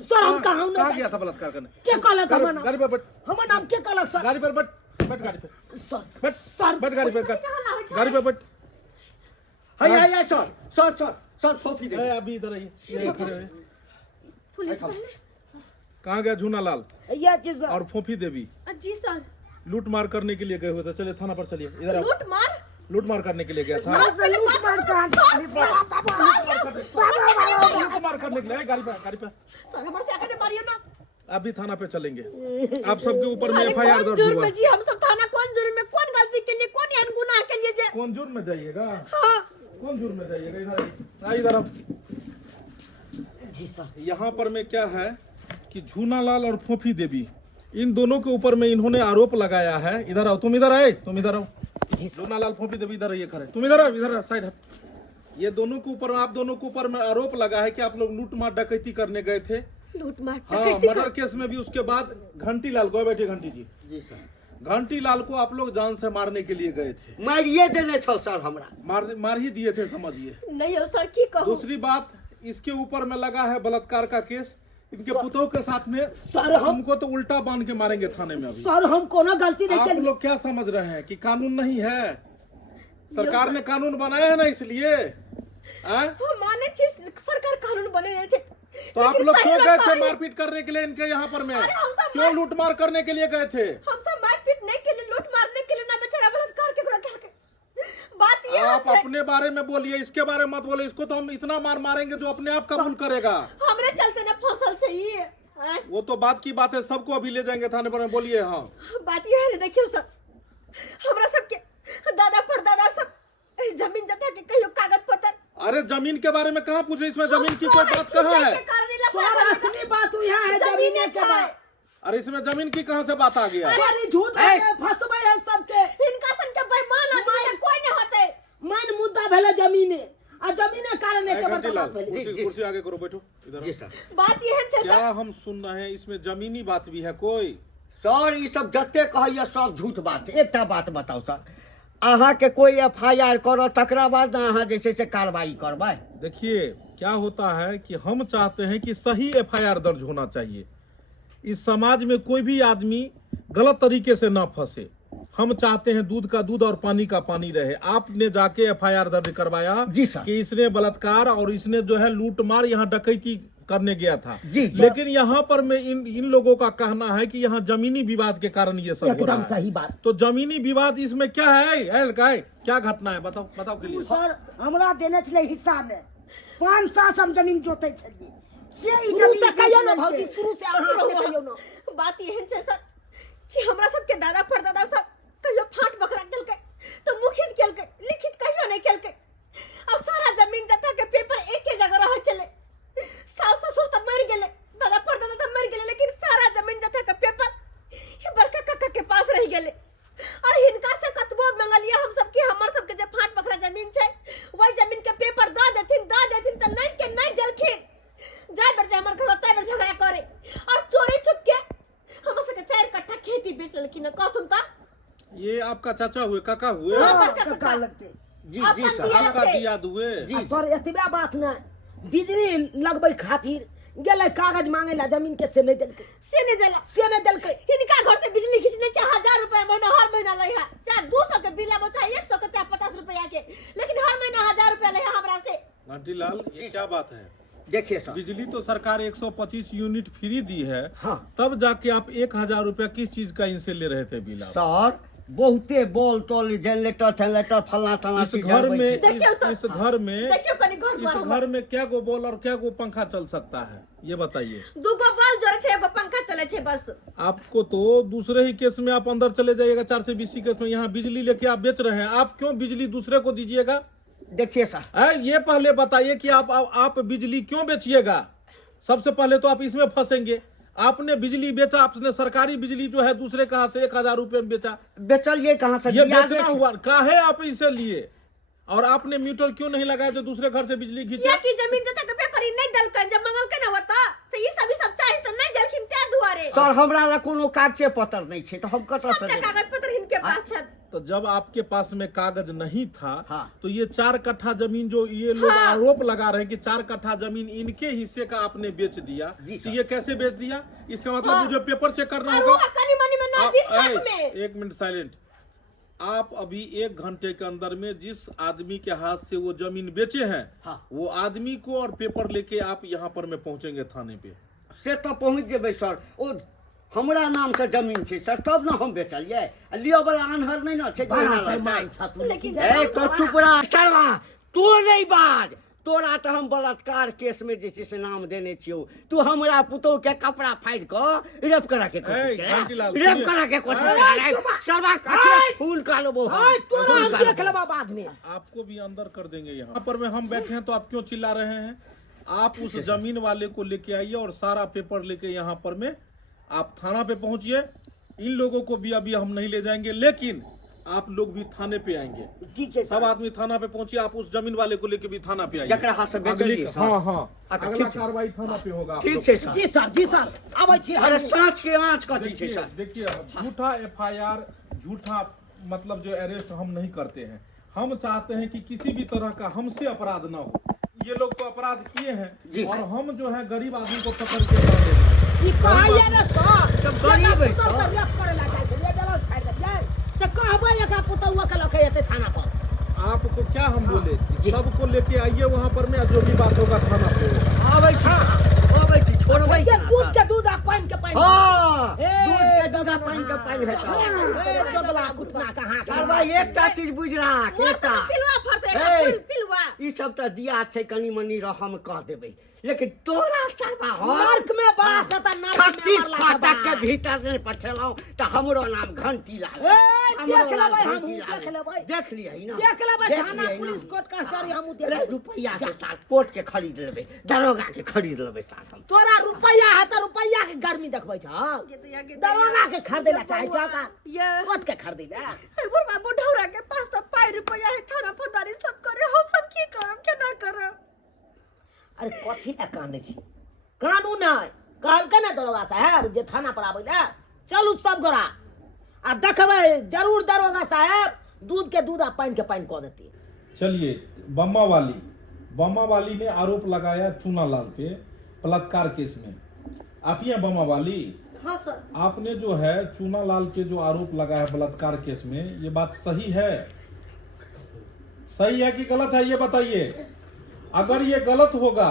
सर हम कहाँ गया था बलात्कार करने? के कहला था हमर गाड़ी पर बैठ, हमर नाम के कहला सर गाड़ी पर बैठ गाड़ी पे सर बैठ, सर बैठ गाड़ी पे गाड़ी पे बैठ। है सर फोफी दे अरे अभी इधर आइए, इधर खड़े हुए। पुलिस वाले। कहाँ गया झूनालाल ये चीज और फोफी देवी? जी सर। लूट मार करने के लिए गए हुए थे। चलिए थाना पर चलिए, इधर आओ। लूट मार? लूट मार करने के लिए गया था। लूट मार कहाँ लूट मार करने के लिए गाड़ी पे सर हमारे से आकर मारियो ना। अभी थाना पे चलेंगे। आप सबके ऊपर में अरे एफआईआर कौन दर्ज जुर्म हुआ। में जी? हम सब थाना कौन जुर्म में, कौन गलती के लिए, कौन यान गुनाह के लिए जे? कौन जुर्म में जाइएगा? हाँ। कौन जुर्म में जाइएगा? इधर इधर आप। जी सर। यहाँ पर में क्या है कि झूनालाल और फोफी देवी, इन दोनों के ऊपर में इन्होंने आरोप लगाया है। इधर आओ, तुम इधर आए, तुम इधर आओ। झूनालाल फोफी देवी इधर आइए, खड़े। तुम इधर आओ, इधर साइड हट। ये दोनों के ऊपर, आप दोनों के ऊपर में आरोप लगा है कि आप लोग लूट मार डकैती करने गए थे। लूट मार हाँ, डकैती मर्डर केस में भी। उसके बाद घंटी लाल को, बैठे घंटी जी। जी सर। घंटी लाल को आप लोग जान से मारने के लिए गए थे। मारिए देने छो सर हमरा। मार ही दिए थे, समझिए। नहीं हो सर, की कहूँ। दूसरी बात, इसके ऊपर में लगा है बलात्कार का केस। इनके पुतों के साथ में सर, हमको तो उल्टा बांध के मारेंगे थाने में अभी। सर हम कोनो गलती नहीं आप करी। लोग क्या समझ रहे हैं कि कानून नहीं है? सरकार ने कानून बनाया है ना, इसलिए। हम माने छी सरकार कानून बने रहे छे। तो आप लेकिन लोग सही क्यों में गए थे कही- मारपीट करने के लिए इनके यहाँ पर में? अरे हम सब क्यों लूट मार करने के लिए गए थे? हम सब मारपीट नहीं के लिए, लूट मारने के लिए ना, बेचारा बलात्कार के गुनाह के। बात ये आप है अपने बारे में बोलिए, इसके बारे में मत बोले। इसको तो हम इतना मार मारेंगे जो अपने आप कबूल करेगा। हमरे चलते ना फसल चाहिए। वो तो बात की बात है, सबको अभी ले जाएंगे थाने पर। बोलिए। हाँ, बात ये है, देखियो सब हमरा सबके दादा परदादा सब जमीन जता के कहियो कागज पत्र। अरे जमीन के बारे में कहाँ पूछ रहे? इसमें जमीन की कोई बात कहाँ है? सर असली बात हुई है जमीन के बात। अरे इसमें जमीन की कहाँ से बात आ गया? अरे झूठ है, फंसबे है सबके। इनका सन के बेईमान आदमी ना कोई नहीं होते। मेन मुद्दा भेले जमीने, आ जमीने कारण के घंटी बर्बाद लाल, भेले। कुर्सी आगे करो, बैठो इधर। जी सर। बात ये है क्या हम सुन रहे हैं इसमें जमीनी बात भी है कोई? सर ये सब जते कहैया सब झूठ बात है। एकटा बात बताओ सर, अहाँ के कोई एफआईआर करो तकरा बाद ना अहाँ जैसे से कार्रवाई करबै। देखिए क्या होता है कि हम चाहते हैं कि सही एफआईआर दर्ज होना चाहिए। इस समाज में कोई भी आदमी गलत तरीके से ना फंसे। हम चाहते हैं दूध का दूध और पानी का पानी रहे। आपने जाके एफआईआर दर्ज करवाया जी सर। कि इसने बलात्कार और इसने जो है लूट मार, यहाँ डकैती करने गया था। जी सर। लेकिन यहाँ पर में इन लोगों का कहना है कि यहाँ जमीनी विवाद के कारण ये सब हो रहा एकदम है। सही बात। तो जमीनी विवाद इसमें क्या है? क्या घटना है? बताओ बताओ के लिए। सर हमरा देने छले हिस्सा में 5 साल हम जमीन जोते छलिए से ई शुरू से जमीन कहियो ना बेच भौजी, लेलकै। शुरू से अहाँ के कहियो ना। बात ये है सर कि हमरा सबके दादा परदादा सब कहियो फाट बकरा केलकै तो मुखित केलकै, लिखित कहियो नहीं केलकै। अब सारा जमीन जथा के पेपर एक जगह रह चले। सास ससुर तो मर गेले, दादा परदादा तो मर गेले, लेकिन सारा जमीन जथा के पेपर ये बड़का काका के पास रह गेले। और हिनका से कतबो मंगलिया हम सब के, हमर सब के जे फाट बकरा जमीन छै वही जमीन के पेपर द देथिन त नहीं के नहीं देलखिन। जाय बर हमर घर तय बर झगड़ा करे और चोरी छुप के हम सब के 4 कट्ठा खेती बेच लेलखिन। कहथुन त ये आपका चाचा हुए, काका हुए? हाँ, हाँ, बड़का कक्का लगते। जी अपन जी सर। दिया आपका छै। दियाद हुए? आ सर एतबे बात ना, बिजली लगबै खातिर गेलै कागज मांगे ला, जमीन के से नहीं देलकै। से नहीं देला, से नहीं देलकै। हिनका घर से बिजली खींचने छै 1000 रुपया महीना, हर महीना लै है। चाहे 200 के बिल आबो, चाहे 100 के, चाहे 50 रुपया के, लेकिन हर महीना 1000 रुपया लै है हमरा से। घंटी लाल, ये क्या बात है? देखिए सर, बिजली तो सरकार 125 यूनिट फ्री दी है। हाँ। तब जाके आप 1000 रुपया किस चीज का इनसे ले रहे थे बिल आप? सर बहुते बॉल तोल जनरेटर फलना तला इस घर में देखियो सर, इस घर में देखियो कनी घर इस द्वार घर में क्या गो बॉल और क्या गो पंखा चल सकता है, ये बताइए। दूगो बॉल जरे छै, एगो पंखा चले छै बस। आपको तो दूसरे ही केस में आप अंदर चले जाइएगा। 420 केस में यहाँ बिजली लेके आप बेच रहे हैं। आप क्यों बिजली दूसरे को दीजिएगा? देखिए सर, ये पहले बताइए कि आप बिजली क्यों बेचिएगा? सबसे पहले तो आप इसमें फंसेंगे। आपने बिजली बेचा, आपने सरकारी बिजली जो है दूसरे कहा से 1000 रुपए में बेचा। बेचल ये कहाँ से ये दिया बेचना गया? हुआ काहे आप इसे लिए? और आपने मीटर क्यों नहीं लगाया जो दूसरे घर से बिजली या खींचे? की जमीन जता के पेपर ही नहीं देलकन, जब मंगलकन न होता से ई सब चाहे तो नहीं देलखिन त्या दुआरे। सर हमरा ला कोनो कागजे पत्र नहीं छे, तो हम कतऽ से सबटा देब? कागज पत्र हिनके पास छै। तो जब आपके पास में कागज नहीं था, हाँ। तो ये 4 कट्ठा जमीन जो ये लोग हाँ। आरोप लगा रहे हैं कि 4 कट्ठा जमीन इनके हिस्से का आपने बेच दिया। जी तो सर। ये कैसे बेच दिया? इसका मतलब हाँ। मुझे पेपर चेक करना और होगा। वो कनी मनी में 9-20 लाख में। एक मिनट साइलेंट। आप अभी 1 घंटे के अंदर में जिस आदमी के हाथ से वो जमीन बेचे हैं, हाँ। वो आदमी को और पेपर लेके आप यहाँ पर में पहुंचेंगे थाने पे। से तो पहुँच जेबै सर। ओ हमरा नाम से जमीन छै सर, तब ना हम बेचलिए। लियो वाला अनहर नहीं ना छै, बड़ा बेईमान छा तू। लेकिन ए तो चुप रह सरवा, तू नहीं बाज। तोरा तो हम बलात्कार केस में जे छै से नाम देने छियो। तू हमरा पुतौ के कपड़ा फाड़ के रेप करा के कोशिश घंटीलाल, करे, रेप करा के कोशिश करे सरवा। फूल का लो तोरा हम देख लेबा बाद में। आपको भी अंदर कर देंगे। यहाँ पर में हम बैठे हैं तो आप क्यों चिल्ला रहे हैं? आप उस जमीन वाले को लेके आइए और सारा पेपर लेके यहाँ पर में आप थाना पे पहुंचिए। इन लोगों को भी अभी हम नहीं ले जाएंगे, लेकिन आप लोग भी थाने पे आएंगे। ठीक है सब आदमी थाना पे पहुंचिए। आप उस जमीन वाले को लेके भी थाना पे आइए। जकरा हाथ से बेचलिए सर। हाँ हाँ, अच्छा, अगला ठीक है। कार्रवाई थाना पे होगा। आप ठीक लोग। है सर। जी सर, जी सर, आबै छी हम। अरे सांच के आँच कथी छै देखिए सर? देखिए, झूठा एफआईआर, झूठा मतलब जो अरेस्ट हम नहीं करते हैं। हम चाहते हैं कि किसी भी तरह का हमसे अपराध ना हो। ये लोग तो अपराध किए जी। हैं और हम जो है गरीब आदमी को पकड़ के ला रहे हैं। ई कहैया ने सर, सब गरीब है पुतौ सर। के रेप करे ला जाइ छै, ले जरा फाड़ देलियै। त कहबै एकरा पुतौआ के लके एते थाना पर। आपको क्या हम बोले, सबको लेके आइए वहाँ पर में, जो भी बात होगा थाना पे होगा। आबै छी सर, आबै छी, छोड़बै के केना दूध सर? के दूध आ पानी के पानी। हाँ, ए, दूध के दूध आ पानी के पानी हेतै। ए जबला कुटना कहाँ सर भाई एकटा चीज बुझला केटा, पिलुआ फरते ए, पिलुआ। ई सब तो दिया छै, कनी मनी रहम कह देबै, लेकिन तोरा सरवा हो नर्क में बास त नर्क 36 फाटक के भीतर नहीं पठेलौ त हमरो नाम घंटीलाल। ए, हमरो देख नाम लेबै, हमहूँ घंटीलाल। देख लेबै। देख लियै ना, देख लेबै, देख थाना लियै ना। पुलिस कोर्ट कचहरी हमहूँ देख अरे लेबै। रुपैया से साथ कोर्ट के खरीद लेबै, दरोगा के खरीद लेबै साथ हम। तोरा रुपैया है त रुपैया के गर्मी देखबै छ। दरोगा के खरीदै ला चाहै छ का? ये कोर्ट के खरीदै ला। बुढ़वा बुढ़ौरा के पास तो 5 रुपया है, थाना फौजदारी सब करे। हम सब की करम, केना करम? अरे कथी ला कांदे छी? कानून है, कहलकै ना दरोगा साहब जे थाना पर आबै ला, चलू सब गोरा आ देखबै जरूर दरोगा साहब दूध के दूध आ पानी के पानी कह देती। चलिए, बम्मा वाली ने आरोप लगाया चूनालाल पे बलात्कार केस में। आप ही हैं बम्मा वाली? हाँ सर। आपने जो है चूनालाल पे जो आरोप लगाया बलात्कार केस में, ये बात सही है? सही है कि गलत है, ये बताइए। अगर ये गलत होगा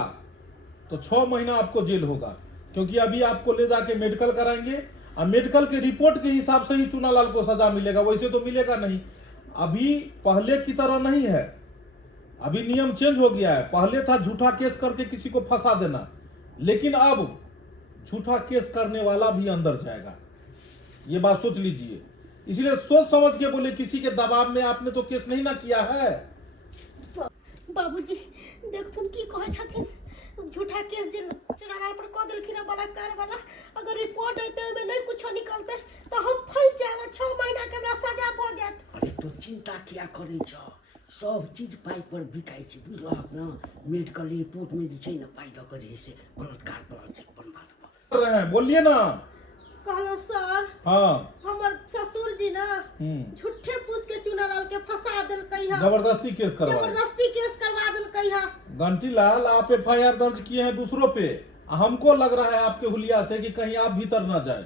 तो 6 महीना आपको जेल होगा, क्योंकि अभी आपको ले जाके मेडिकल कराएंगे और मेडिकल के रिपोर्ट के हिसाब से ही चूनालाल को सजा मिलेगा, वैसे तो मिलेगा नहीं। अभी पहले की तरह नहीं है, अभी नियम चेंज हो गया है। पहले था झूठा केस करके किसी को फंसा देना, लेकिन अब झूठा केस करने वाला भी अंदर जाएगा। ये बात सोच लीजिए, इसलिए सोच समझ के बोले, किसी के दबाव में आपने तो केस नहीं ना किया है। बाबूजी देखथुन की कहै छथिन, झूठा केस जे चुनाव पर कह देलखिन है बलात्कार वाला, अगर रिपोर्ट अइते ओइमे नहीं कुछो निकलते तो हम फंस जाएब। 6 महीना के हमरा सजा भ जाएत। अरे तू चिंता क्या करै छ? सब चीज पाई पर बिकाई छै, बुझलहक ना? मेडिकल रिपोर्ट में जे छै ना पाई दऽ कऽ जे से बलात्कार बनवा देबऽ। कर रहे हैं, बोलिए ना। कहलो सर, हाँ, हमर ससुर जी ना हम्म। झूठे पूछ के चुनाव के फंसा देलकै है, जबरदस्ती केस करवा। जबरदस्ती केस करवा देलकै है। घंटीलाल, आप एफआईआर दर्ज किए हैं दूसरों पे, हमको लग रहा है आपके हुलिया से कि कहीं आप भीतर ना जाए,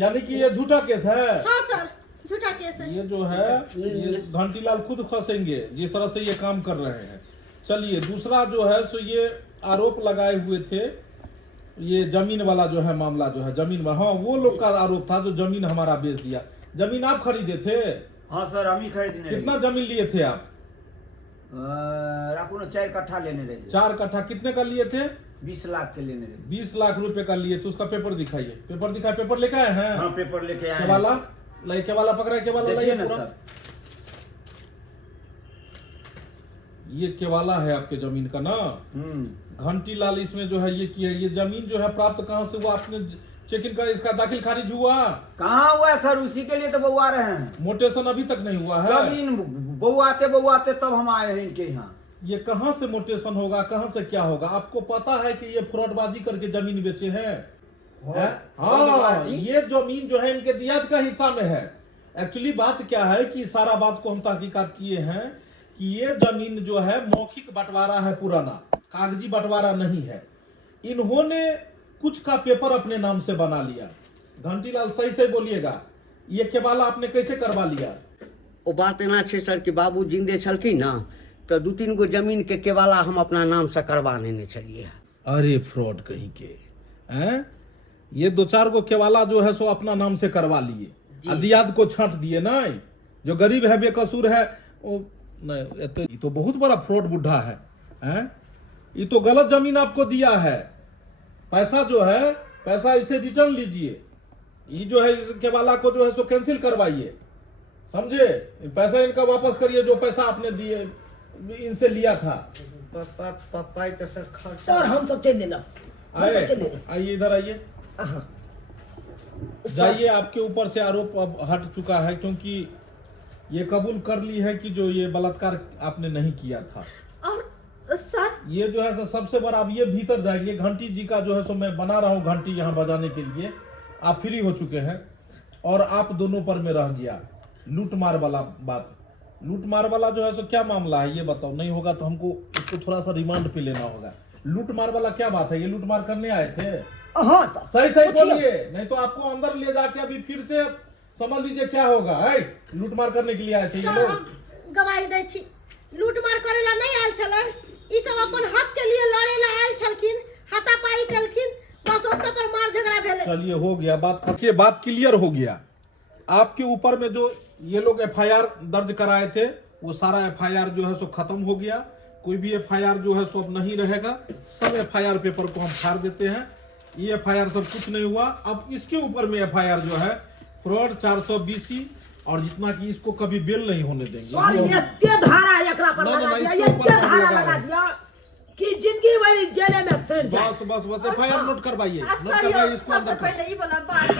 यानी कि ये झूठा केस है। हाँ सर, झूठा केस है। ये जो है, ये घंटीलाल खुद फंसेंगे जिस तरह से ये काम कर रहे हैं। चलिए, दूसरा जो है सो ये आरोप लगाए हुए थे, ये जमीन वाला जो है मामला जो है जमीन में, हाँ वो लोग का आरोप था जो जमीन हमारा बेच दिया। जमीन आप खरीदे थे? हाँ सर, हम ही खरीदने कितना जमीन लिए थे आप? राखू ना 4 कट्ठा लेने रहे। 4 कट्ठा। कितने का लिए थे? 20 लाख के लेने रहे। 20 लाख रुपए का लिए, तो उसका पेपर दिखाइए। पेपर दिखाए, पेपर लेके आए हैं? हाँ, पेपर लेके आए हैं। केवाला लाई, केवाला पकड़ा, केवाला देखिए लाइए ना पूरा। सर, ये केवाला है आपके जमीन का ना? घंटीलाल इसमें जो है ये किया, ये जमीन जो है प्राप्त कहाँ से हुआ? आपने चेक इन कर, इसका दाखिल खारिज हुआ? कहाँ हुआ है सर? उसी के लिए तो बउआ रहे हैं। मोटेशन अभी तक नहीं हुआ है। जमीन बउआते तब हम आए हैं इनके यहाँ। ये कहाँ से मोटेशन होगा, कहाँ से क्या होगा? आपको पता है कि ये फ्रॉडबाजी करके जमीन बेचे हैं? हैं? हाँ, फ्रॉडबाजी? ये जमीन जो है इनके दियात का हिस्सा में है। एक्चुअली बात क्या है कि सारा बात को हम तहकीकात किए हैं कि ये जमीन जो है मौखिक बंटवारा है, पुराना कागजी बंटवारा नहीं है। इन्होंने कुछ का पेपर अपने नाम से बना लिया। घंटीलाल सही से बोलिएगा, ये केवाला आपने कैसे करवा लिया? ओ बात एना छै सर कि बाबू जिंदे छलखिन ना, तो 2-3 गो जमीन के केवाला हम अपना नाम से करवा लेने छलिए। अरे फ्रॉड कहीं के, हैं? ये 2-4 गो केवाला जो है सो अपना नाम से करवा लिए, दियाद को छांट दिए नहीं। जो गरीब है बेकसूर है वो नहीं, ये तो बहुत बड़ा फ्रॉड बुढ़ा है, हैं? ये तो गलत जमीन आपको दिया है। पैसा जो है पैसा इसे रिटर्न लीजिए, ये जो है इस केवाला को जो है सो कैंसिल करवाइए, समझे? पैसा इनका वापस करिए जो पैसा आपने दिए इनसे लिया था। पापा तो सर खर्चा सर हम सब चल लेना, हम सब चल लेना। आइए इधर आइए, हाँ। जाइए। आपके ऊपर से आरोप अब हट चुका है, क्योंकि ये कबूल कर ली है कि जो ये बलात्कार आपने नहीं किया था। और सर ये जो है सो सबसे बड़ा, अब ये भीतर जाएंगे। घंटी जी का जो है सो मैं बना रहा हूँ घंटी यहाँ बजाने के लिए। आप फ्री हो चुके हैं और आप दोनों पर में रह गया लूट मार वाला बात। लूट मार वाला जो है सो क्या मामला है ये बताओ। नहीं होगा तो हमको इसको थोड़ा सा रिमांड पे लेना होगा। लूट मार वाला क्या बात है? ये लूट मार करने आए थे? हाँ सर, सही सही पूछिए। बोलिए, नहीं तो आपको अंदर ले जाके अभी फिर से समझ लीजिए क्या होगा। है लूट मार करने के लिए आए थे ये सर लोग। हम गवाही दै छी, लूट मार करे ला नहीं आयल छलै। ई सब अपन हक के लिए लड़े ला आयल छलखिन, हाथापाई केलखिन, बस ओतऽ पर मार झगड़ा भेलै। चलिए हो गया बात क्लियर हो गया। आपके ऊपर में जो ये लोग एफआईआर दर्ज कराए थे वो सारा एफआईआर जो है सो खत्म हो गया। कोई भी एफआईआर जो है सो अब नहीं रहेगा। सब एफआईआर पेपर को हम फाड़ देते हैं। ये एफआईआर तो कुछ नहीं हुआ। अब इसके ऊपर में एफआईआर जो है फ्रॉड 420 और जितना कि इसको कभी बेल नहीं होने देंगे। सर ये धारा एकरा पर ना, ना, लगा दिया, इसके ये ऊपर पर धारा लगा लगा है। दिया कि जिंदगी भर जेल में सड़ जाए। बस एफआईआर नोट करवाइए, आ, नोट सर करवाइए, यो इसको सबसे अंदर कर। पहले ई वाला बात,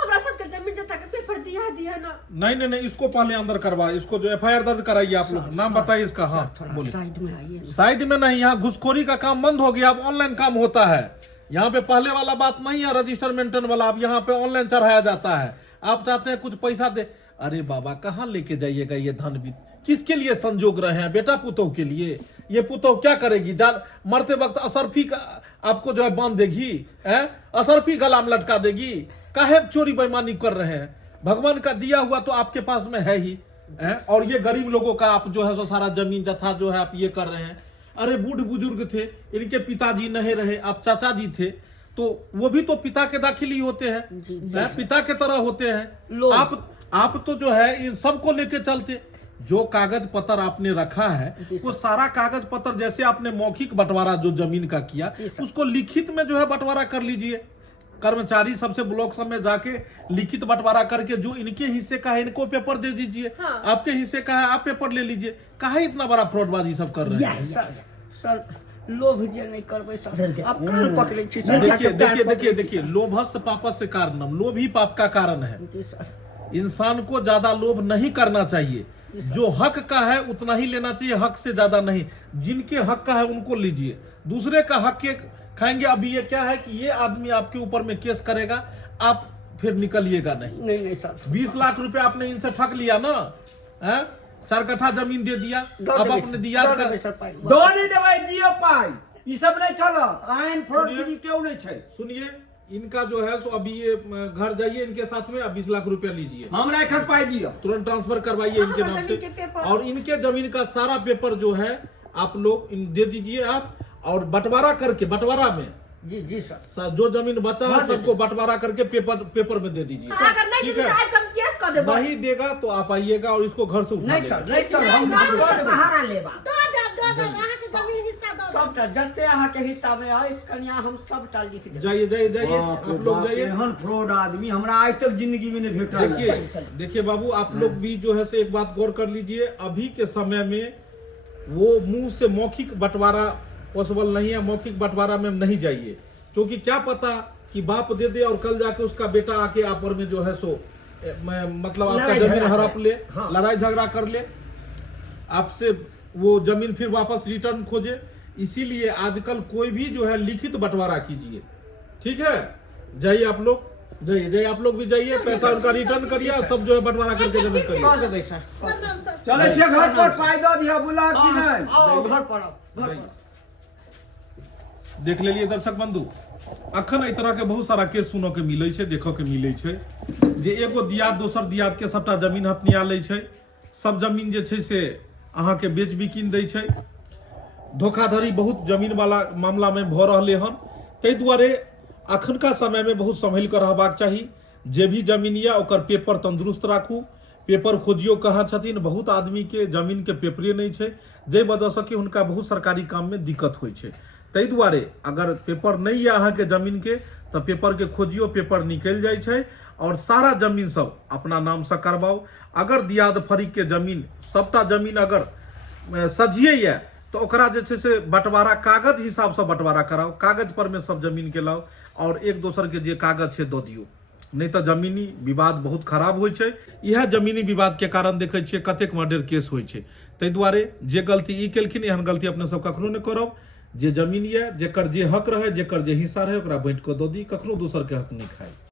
हमरा सबके जमीन जथा के पेपर दिया ना। नहीं, इसको पहले अंदर करवाइए। इसको जो एफआईआर दर्ज कराइए आप लोग। नाम बताइए इसका। हाँ बोलिए। साइड में आइए। साइड में नहीं, यहाँ घुसखोरी का काम बंद हो गया। अब ऑनलाइन काम होता है। यहाँ पे पहले वाला बात नहीं है रजिस्टर मेंटेन वाला। अब यहाँ पे ऑनलाइन चढ़ाया जाता है। आप चाहते हैं कुछ पैसा दे, अरे बाबा कहाँ लेके जाइएगा ये धन भी? किसके लिए संजोग रहे हैं? बेटा पुतोह के लिए। ये पुतोह क्या करेगी? जान मरते वक्त असरफी का आपको जो है बांध देगी, है असरफी गला में लटका देगी। काहे चोरी बेईमानी कर रहे हैं? भगवान का दिया हुआ तो आपके पास में है ही, है? और ये गरीब लोगों का आप जो है सो सारा जमीन जथा जो है आप ये कर रहे हैं। अरे बूढ़ बुजुर्ग थे, इनके पिताजी नहीं रहे, आप चाचा जी थे, तो वो भी तो पिता के दाखिल ही होते हैं, पिता के तरह होते हैं। आप तो जो है इन सबको लेके चलते। जो कागज पत्र आपने रखा है वो सारा कागज पत्र, जैसे आपने मौखिक बंटवारा जो जमीन का किया उसको लिखित में जो है बंटवारा कर लीजिए। कर्मचारी सबसे ब्लॉक सब में जाके लिखित बंटवारा करके जो इनके हिस्से का है इनको पेपर दे दीजिए। हाँ। आपके हिस्से का है आप पेपर ले लीजिए। काहे इतना बड़ा फ्रॉडबाजी सब कर रहे हैं? सर लोभ जे नहीं करबै सर, आप कान पकड़े छी सर। देखिए लोभस्य पापस्य कारणम, लोभ ही पाप का कारण है। जी सर। इंसान को ज्यादा लोभ नहीं करना चाहिए। जो हक का है उतना ही लेना चाहिए, हक से ज्यादा नहीं। जिनके हक का है उनको लीजिए, दूसरे का हक के खाएंगे। अभी ये क्या है कि ये आदमी आपके ऊपर में केस करेगा, आप फिर निकलिएगा नहीं। नहीं सर। 20 लाख रुपए आपने इनसे ठग लिया ना, है? 4 कट्ठा जमीन दे दिया, अब आपने दिया दो नहीं देबै, दियो पाई। ई सब नहीं चलत। आइन फ्रॉडगिरी क्यों नहीं छै? सुनिए, इनका जो है सो अभी ये घर जाइए इनके साथ में, अब 20 लाख रुपया लीजिए, हमरा एखन पाई दियो। तुरंत ट्रांसफर करवाइए इनके नाम जमीन के से। पेपर। और इनके जमीन का सारा पेपर जो है आप लोग दे दीजिए आप, और बंटवारा करके बंटवारा में जी सर। जो जमीन बचा है सबको बंटवारा करके पेपर में दे दीजिए। अगर नहीं ठीक दी है? तो आज हम केस कर देबो। नहीं देगा तो आप आइएगा और इसको घर से उठा नहीं लेगा। सर, नहीं सर, हम सहारा लेबा। दो देब अहाँ के जमीन हिस्सा दो। सबटा जते अहाँ के हिस्सा में है इस कन्या हम सबटा लिख देब। जाइए आप लोग जाइए। एहन फ्रॉड आदमी हमरा आज तक जिंदगी में नहीं भेटल। देखिए बाबू, आप लोग भी जो है से एक बात गौर कर लीजिए। अभी के समय में वो मुंह से मौखिक बंटवारा पॉसिबल नहीं है। मौखिक बंटवारा में नहीं जाइए, क्योंकि क्या पता कि बाप दे दे और कल जाके उसका बेटा आके आप में जो है सो मतलब आपका जमीन हड़प ले, लड़ाई झगड़ा कर ले आपसे, वो जमीन फिर वापस रिटर्न खोजे। इसीलिए आजकल कोई भी जो है लिखित बंटवारा कीजिए। ठीक है? जाइए आप लोग, जाइए आप लोग भी जाइए, पैसा उनका रिटर्न करिए, सब जो है बंटवारा करके जमीन करिए। कह देबै सर। प्रणाम सर। चले छे घर पर पाई दो दिया, बुला कि नहीं? आओ घर पर आओ, घर पर। देख लेलिए दर्शक बंधु, अखन एहि तरह के बहुत सारा केस सुनऽ के मिलै छै, देखऽ के मिलै छै जे एगो दियाद दोसर दियाद के सबटा जमीन हथिया लै छै। सब जमीन जे छै से अहाँ के बेच बिकिन दै छै। धोखाधड़ी बहुत जमीन वाला मामला में भऽ रहलै हन। ताहि दुआरे अखनका समय में बहुत संभल कर रहबाक चाही। जे भी जमीन या ओकर पेपर तंदुरुस्त राखू, पेपर खोजियो कहाँ छथिन। बहुत आदमी के जमीन के पेपरे नहीं छै, जे वजह से कि हुनका बहुत सरकारी काम में दिक्कत होइ छै। ताहि दुआरे अगर पेपर नहीं है अहाँ के जमीन के तो पेपर के खोजियो, पेपर निकल जाय छै और सारा जमीन सब अपना नाम से करवाओ। अगर दियाद फरीक के जमीन सबटा जमीन अगर सजिए या तो ओकरा जे छै से बंटवारा कागज हिसाब से बंटवारा कराओ, कागज पर में सब जमीन के लाओ और एक दोसर के जे कागज छै दो दियो, नहीं तो जमीनी विवाद बहुत खराब होइ छै। यह जमीनी विवाद के कारण देखे छियै कतेक मर्डर केस होइ छै। ताहि दुआरे जे गलती ई केलखिन एहन गलती अपने सब कखनो नहीं करब। जे जमीन ये जेकर जे हक रहे, जेकर जे हिस्सा रहे ओकरा बांटि कऽ दऽ दी, कखनो दोसर के हक नहीं खाए।